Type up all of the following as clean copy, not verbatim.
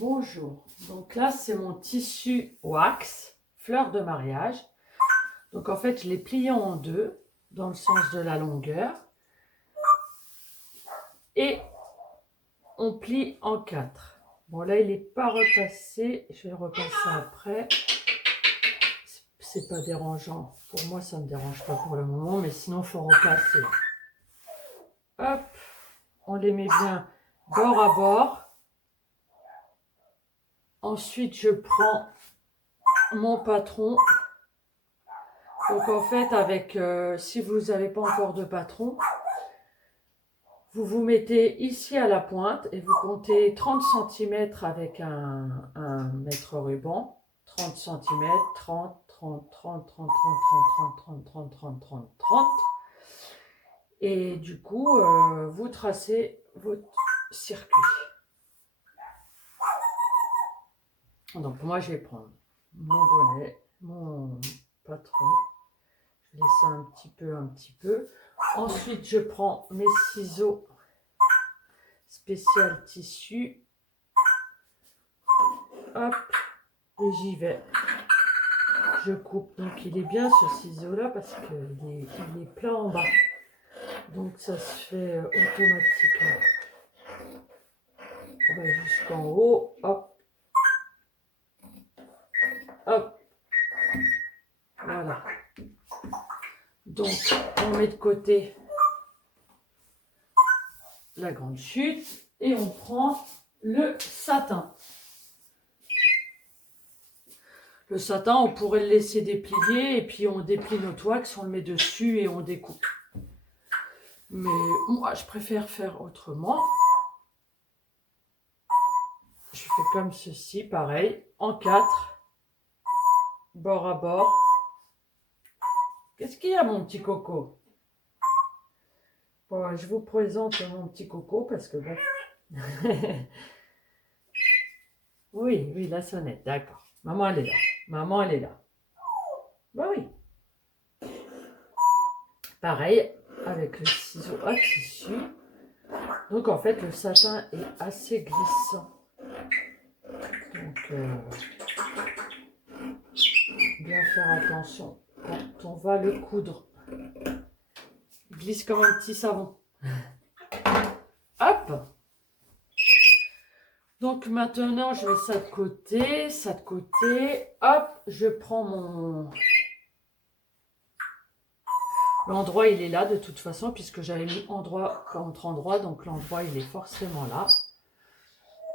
Bonjour, donc là c'est mon tissu wax, fleur de mariage. Donc en fait je l'ai plié en deux, dans le sens de la longueur. Et on plie en quatre. Bon là il n'est pas repassé, je vais le repasser après. C'est pas dérangeant, pour moi ça ne me dérange pas pour le moment, mais sinon il faut repasser. Hop, on les met bien bord à bord. Ensuite, je prends mon patron. Donc en fait, si vous n'avez pas encore de patron, vous vous mettez ici à la pointe et vous comptez 30 cm avec un mètre ruban. 30 cm, 30, 30, 30, 30, 30, 30, 30, 30, 30, 30, 30. Et du coup, vous tracez votre circuit. Donc moi, je vais prendre mon bonnet, mon patron. Je vais laisser un petit peu. Ensuite, je prends mes ciseaux spécial tissu. Hop, et j'y vais. Je coupe. Donc il est bien ce ciseau-là parce qu'il est plein en bas. Donc ça se fait automatiquement. On va jusqu'en haut. Hop. Hop. Voilà. Donc on met de côté la grande chute et on prend le satin. Le satin, on pourrait le laisser déplier et puis on déplie notre wax, on le met dessus et on découpe. Mais moi, je préfère faire autrement. Je fais comme ceci, pareil, en 4, bord à bord. Qu'est-ce qu'il y a, mon petit coco? Bon, je vous présente mon petit coco parce que bon... oui, la sonnette, d'accord. Maman, elle est là. Maman, elle est là. Bah oui. Pareil, avec le ciseau à tissu. Donc, en fait, le satin est assez glissant. Donc, bien faire attention quand on va le coudre. Il glisse comme un petit savon. Hop! Donc maintenant, je mets ça de côté, ça de côté. Hop, je prends mon... L'endroit, il est là de toute façon, puisque j'avais mis endroit contre endroit. Donc l'endroit, il est forcément là.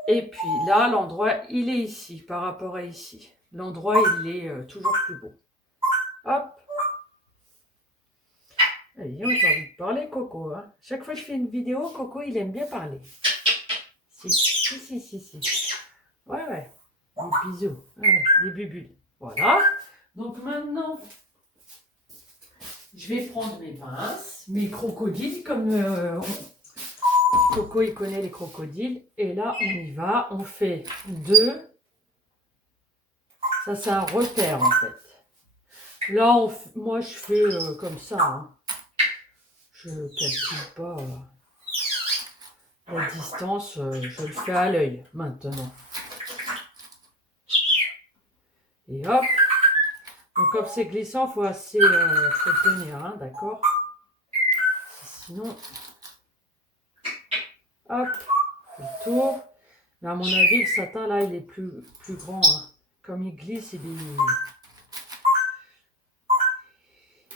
Et puis là, l'endroit, il est ici, par rapport à ici. L'endroit, il est toujours plus beau. Hop. Allez, on a envie de parler, Coco. Hein. Chaque fois que je fais une vidéo, Coco, il aime bien parler. Si. Ouais. Des bisous. Ouais, des bubules. Voilà. Donc maintenant, je vais prendre mes pinces, mes crocodiles, comme Coco, il connaît les crocodiles. Et là, on y va. On fait 2. Ça, c'est un repère, en fait. Là, moi, je fais comme ça. Hein. Je ne calcule pas la distance. Je le fais à l'œil, maintenant. Et hop. Donc, comme c'est glissant, il faut tenir, hein, d'accord? Sinon, hop, le tour. Mais à mon avis, le satin, là, il est plus grand. Hein. Comme il glisse, il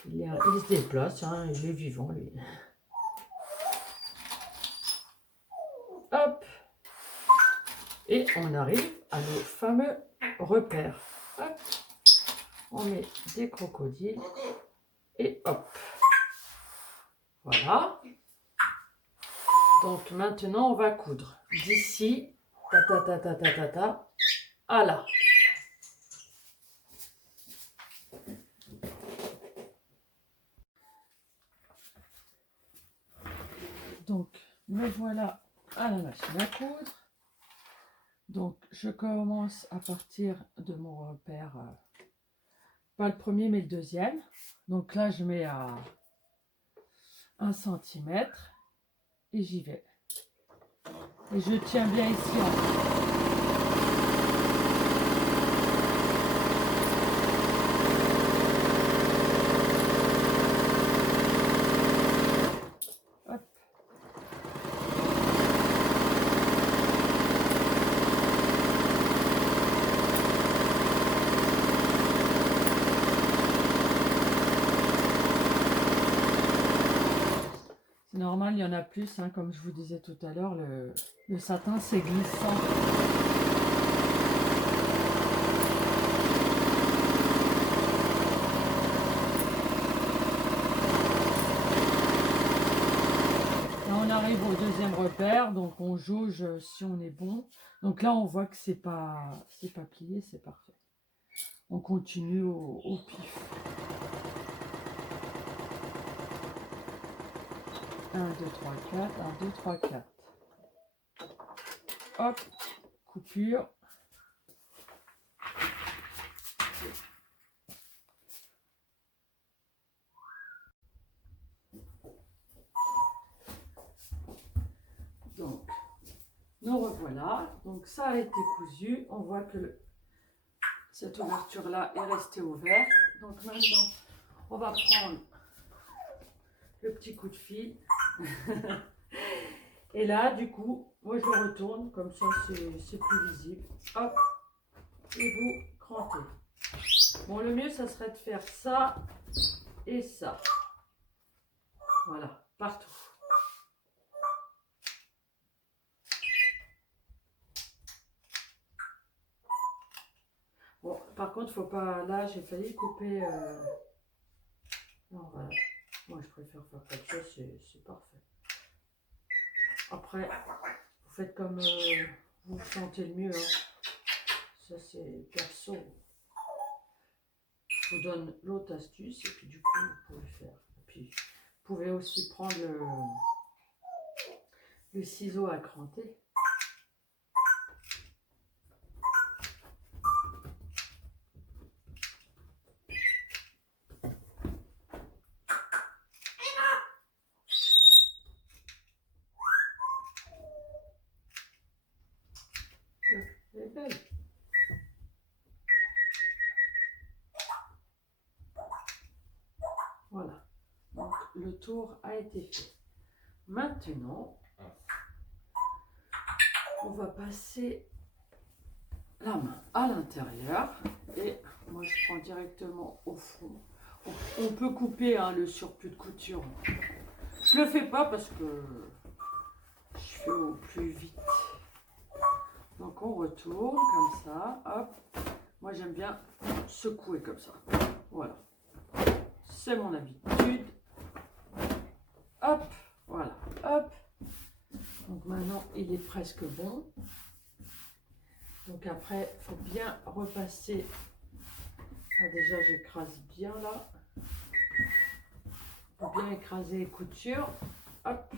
se déplace, hein, il est vivant, lui. Hop. Et on arrive à nos fameux repères. Hop. On met des crocodiles. Et hop. Voilà. Donc maintenant, on va coudre. D'ici, à là. Donc, me voilà à la machine à coudre. Donc, je commence à partir de mon repère, pas le premier, mais le deuxième. Donc là, je mets à 1 cm et j'y vais. Et je tiens bien ici en fait. normal, il y en a plus, hein, comme je vous disais tout à l'heure, le satin c'est glissant. Là, on arrive au deuxième repère, donc on jauge si on est bon. Donc là, on voit que c'est pas plié, c'est parfait. On continue au pif. 1, 2, 3, 4, 1, 2, 3, 4. Hop, coupure. Donc, nous revoilà. Donc, ça a été cousu. On voit que cette ouverture-là est restée ouverte. Donc, maintenant, on va prendre le petit coup de fil. Et là, du coup, moi, je le retourne. Comme ça, c'est plus visible. Hop. Et vous crantez. Bon, le mieux, ça serait de faire ça et ça. Voilà, partout. Bon, par contre, faut pas... Là, j'ai failli couper... Non, voilà. Moi, je préfère faire comme ça, c'est parfait. Après, vous faites comme vous vous sentez le mieux. Hein. Ça, c'est perso. Je vous donne l'autre astuce et puis du coup, vous pouvez faire. Et puis, vous pouvez aussi prendre le ciseau à cranter. Elle est belle. Voilà. Donc, le tour a été fait. Maintenant, on va passer la main à l'intérieur et moi je prends directement au fond. On peut couper hein, le surplus de couture. Je le fais pas parce que je fais au plus vite. Donc on retourne comme ça, hop. Moi j'aime bien secouer comme ça. Voilà. C'est mon habitude. Hop, voilà, hop. Donc maintenant il est presque bon. Donc après, il faut bien repasser. Ah, déjà, j'écrase bien là. Il faut bien écraser les coutures. Hop.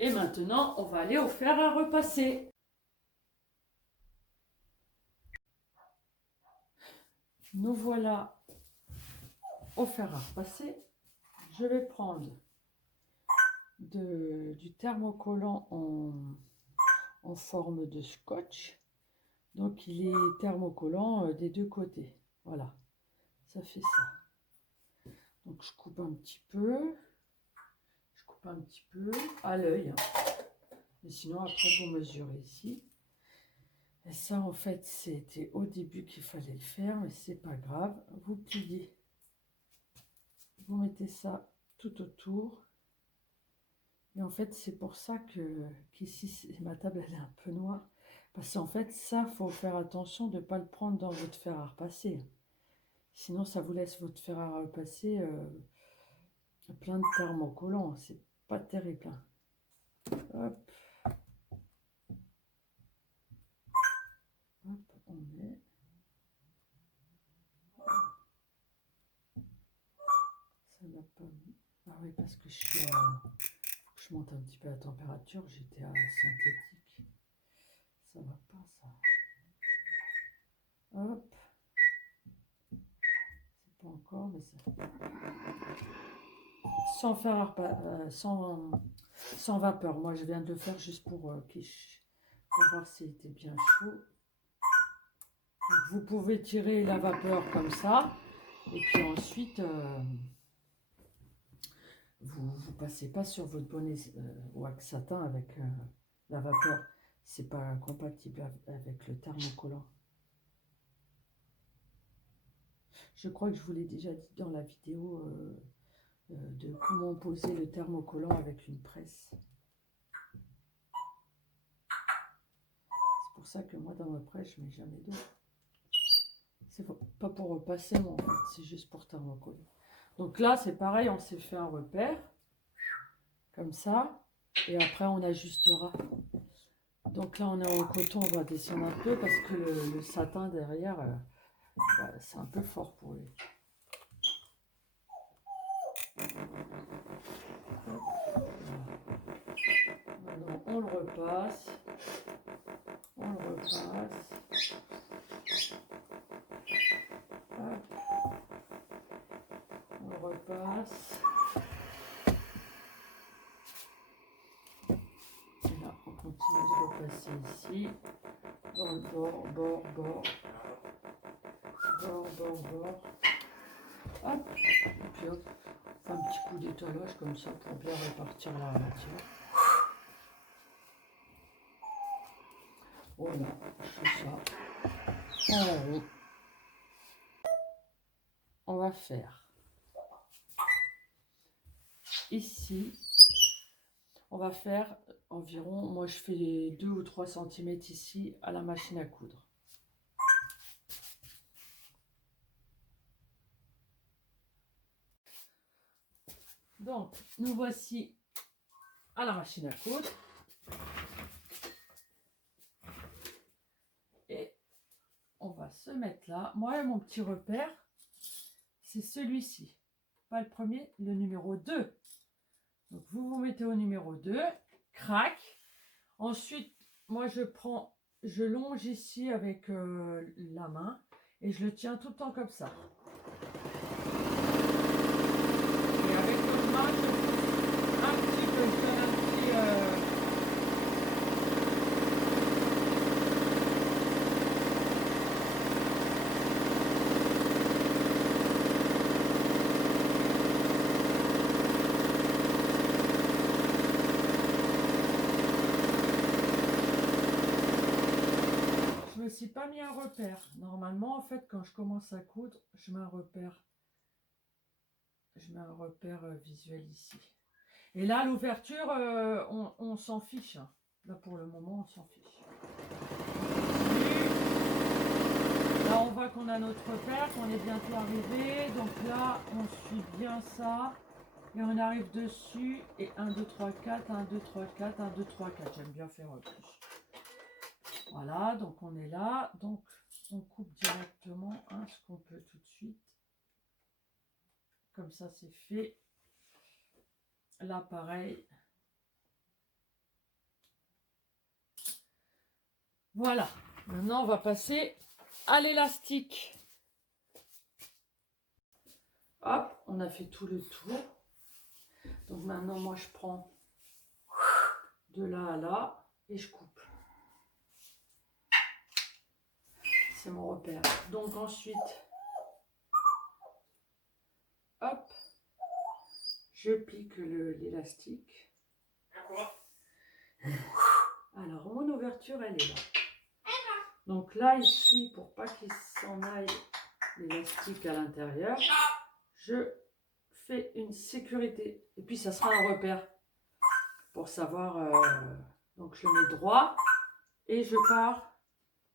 Et maintenant, on va aller au fer à repasser. Nous voilà au fer à repasser. Je vais prendre du thermocollant en forme de scotch. Donc il est thermocollant des deux côtés. Voilà, ça fait ça. Donc je coupe un petit peu. Je coupe un petit peu à l'œil. Mais sinon après vous mesurez ici. Et ça en fait c'était au début qu'il fallait le faire, mais c'est pas grave. Vous pliez. Vous mettez ça tout autour. Et en fait, c'est pour ça qu'ici, ma table, elle est un peu noire. Parce qu'en fait, ça, faut faire attention de ne pas le prendre dans votre fer à repasser. Sinon, ça vous laisse votre fer à repasser plein de thermocollants. C'est pas terrible. Hein. Hop. Hop, on met. Ça n'a pas mis. Ah oui, parce que je monte un petit peu la température. J'étais à synthétique. Ça va pas, ça. Hop. C'est pas encore, mais ça. Sans fer à sans vapeur. Moi, je viens de le faire juste pour voir s'il était bien chaud. Donc, vous pouvez tirer la vapeur comme ça. Et puis ensuite, vous ne passez pas sur votre bonnet wax satin avec la vapeur. C'est pas compatible avec le thermocollant. Je crois que je vous l'ai déjà dit dans la vidéo de comment poser le thermocollant avec une presse. C'est pour ça que moi, dans ma presse, je ne mets jamais d'eau. C'est pas pour repasser, moi, en fait. C'est juste pour thermocoller. Donc là, c'est pareil, on s'est fait un repère. Comme ça. Et après, on ajustera. Donc là, on est en coton, on va descendre un peu parce que le satin derrière, c'est un peu fort pour lui. Alors, on le repasse. On le repasse. Hop. On le repasse. Et là, on continue de repasser ici. Dans le bord, bord, bord. Bord, bord, bord. Hop. Et puis hop. On fait un petit coup d'étalage comme ça pour bien répartir la matière. Voilà, je fais ça. Alors, on va faire ici, on va faire environ, moi je fais 2 ou 3 cm ici à la machine à coudre. Donc, nous voici à la machine à coudre. Et on va se mettre là. Moi, mon petit repère, c'est celui-ci. Pas le premier, le numéro 2. Donc, vous vous mettez au numéro 2, crac. Ensuite, moi, je longe ici avec la main et je le tiens tout le temps comme ça. Et avec l'autre main, je pousse un petit peu, je donne un petit... Je me suis pas mis un repère. Normalement, en fait, quand je commence à coudre, je mets un repère. Je mets un repère visuel ici. Et là, l'ouverture, on s'en fiche. Hein. Là, pour le moment, on s'en fiche. Là, on voit qu'on a notre repère, qu'on est bientôt arrivé. Donc là, on suit bien ça. Et on arrive dessus. Et 1, 2, 3, 4, 1, 2, 3, 4, 1, 2, 3, 4. J'aime bien faire plus. Voilà, donc on est là. Donc, on coupe directement ce qu'on peut tout de suite. Comme ça, c'est fait. Là, pareil. Voilà. Maintenant, on va passer à l'élastique. Hop, on a fait tout le tour. Donc maintenant, moi, je prends de là à là et je coupe. C'est mon repère. Donc ensuite, hop, je pique l'élastique. Alors, mon ouverture, elle est là. Donc là, ici, pour pas qu'il s'en aille l'élastique à l'intérieur, je fais une sécurité. Et puis, ça sera un repère pour savoir. Donc, je le mets droit et je pars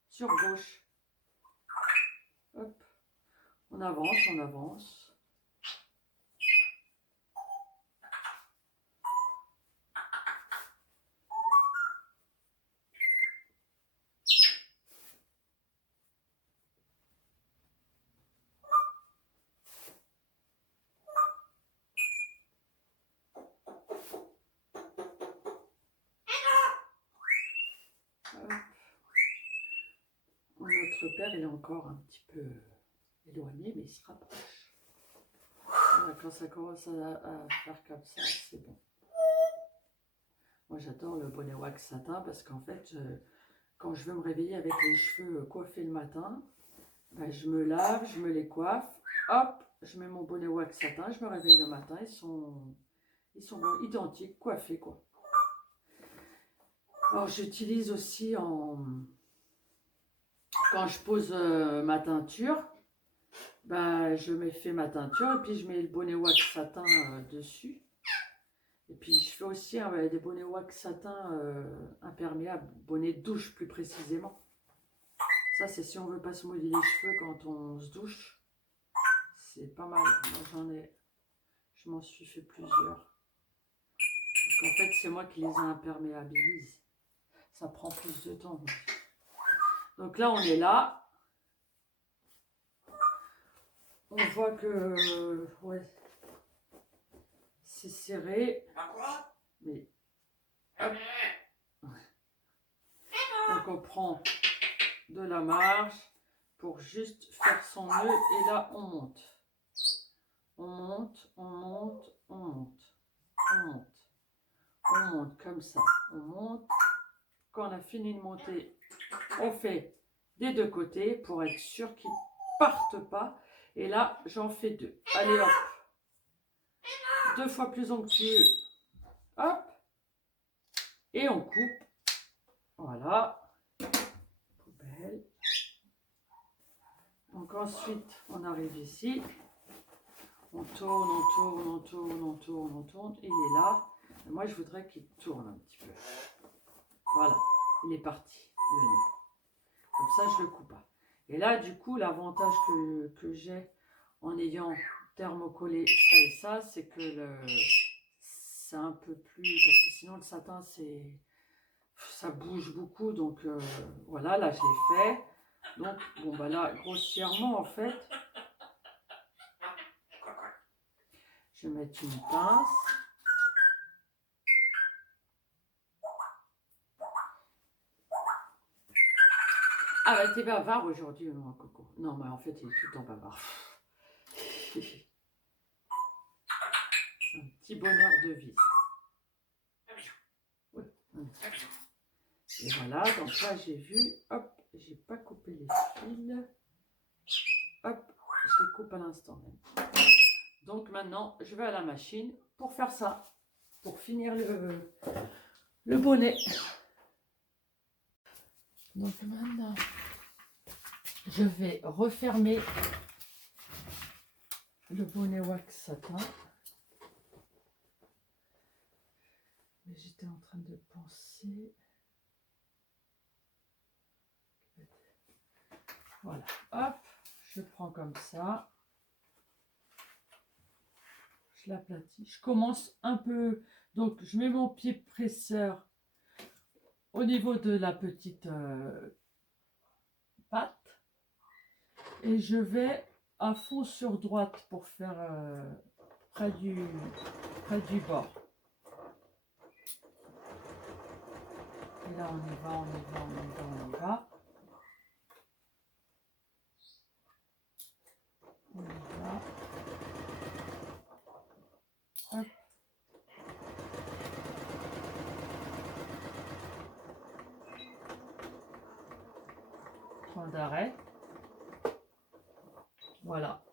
sur gauche. Hop, on avance, on avance. Notre repère, il est encore un petit peu éloigné, mais il se rapproche. Voilà, quand ça commence à faire comme ça, c'est bon. Moi, j'adore le bonnet wax satin parce qu'en fait, quand je veux me réveiller avec les cheveux coiffés le matin, ben, je me lave, je me les coiffe, hop, je mets mon bonnet wax satin, je me réveille le matin, ils sont identiques, coiffés, quoi. Alors, j'utilise aussi quand je pose ma teinture, bah, je me fais ma teinture et puis je mets le bonnet wax satin dessus. Et puis je fais aussi des bonnets wax satin imperméables, bonnet de douche plus précisément. Ça c'est si on veut pas se mouiller les cheveux quand on se douche. C'est pas mal. Moi je m'en suis fait plusieurs. Parce qu'en fait c'est moi qui les imperméabilise. Ça prend plus de temps. Donc là on est là. On voit que ouais, c'est serré. Mais hop. Donc on prend de la marge pour juste faire son nœud et là on monte. On monte, on monte, on monte, on monte, on monte comme ça, on monte. Quand on a fini de monter, on fait des deux côtés pour être sûr qu'ils ne partent pas. Et là, j'en fais deux. Allez hop, 2 fois plus onctueux. Hop, et on coupe. Voilà, poubelle. Donc ensuite, on arrive ici. On tourne, on tourne, on tourne, on tourne, on tourne. Il est là. Et moi, je voudrais qu'il tourne un petit peu. Voilà, il est parti. Le nœud. Comme ça, je ne le coupe pas. Et là, du coup, l'avantage que j'ai en ayant thermocollé ça et ça, c'est que c'est un peu plus... Parce que sinon, le satin, ça bouge beaucoup. Donc, voilà, là, je l'ai fait. Donc, bon, bah là, grossièrement, en fait... Je vais mettre une pince. Ah bah t'es bavard aujourd'hui, mon coco. Non mais en fait il est tout le temps bavard. C'est un petit bonheur de vie. Oui. Et voilà, donc là j'ai vu, hop, j'ai pas coupé les fils. Hop, je les coupe à l'instant même. Donc maintenant je vais à la machine pour faire ça. Pour finir le bonnet. Donc maintenant, je vais refermer le bonnet wax satin. Mais j'étais en train de penser. Voilà, hop, je prends comme ça. Je l'aplatis. Je commence un peu. Donc je mets mon pied presseur au niveau de la petite patte. Et je vais à fond sur droite pour faire près du bord. Et là, on y va, on y va, on y va, on y va. On y va. Hop. Point d'arrêt. Voilà.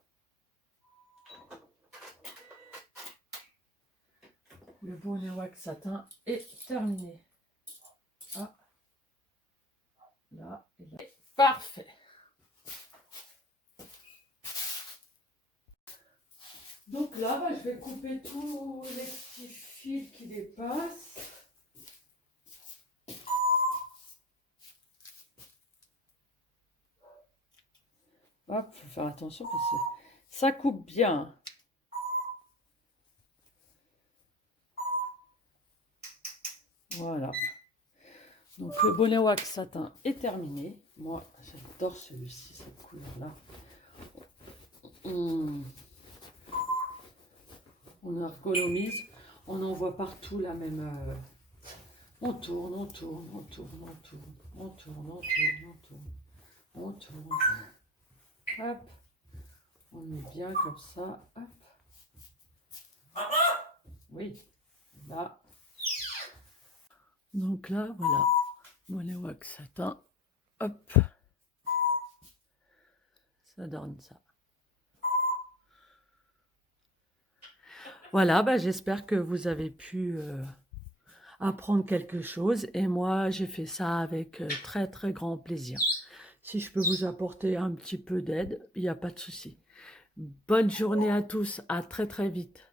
Le bonnet wax satin est terminé. Ah. Là et là. Parfait. Donc là, bah, je vais couper tous les petits fils qui dépassent. Hop, faut faire attention parce que ça coupe bien. Voilà. Donc le bonnet wax satin est terminé. Moi, j'adore celui-ci, cette couleur-là. On ergonomise, on en voit partout la même. On tourne, on tourne, on tourne, on tourne, on tourne, on tourne, on tourne, on tourne. Hop, on met bien comme ça. Hop. Oui, là. Donc là, voilà, bonnet wax satin. Hop, ça donne ça. Voilà, bah, j'espère que vous avez pu apprendre quelque chose. Et moi, j'ai fait ça avec très, très grand plaisir. Si je peux vous apporter un petit peu d'aide, il n'y a pas de souci. Bonne journée à tous, à très très vite.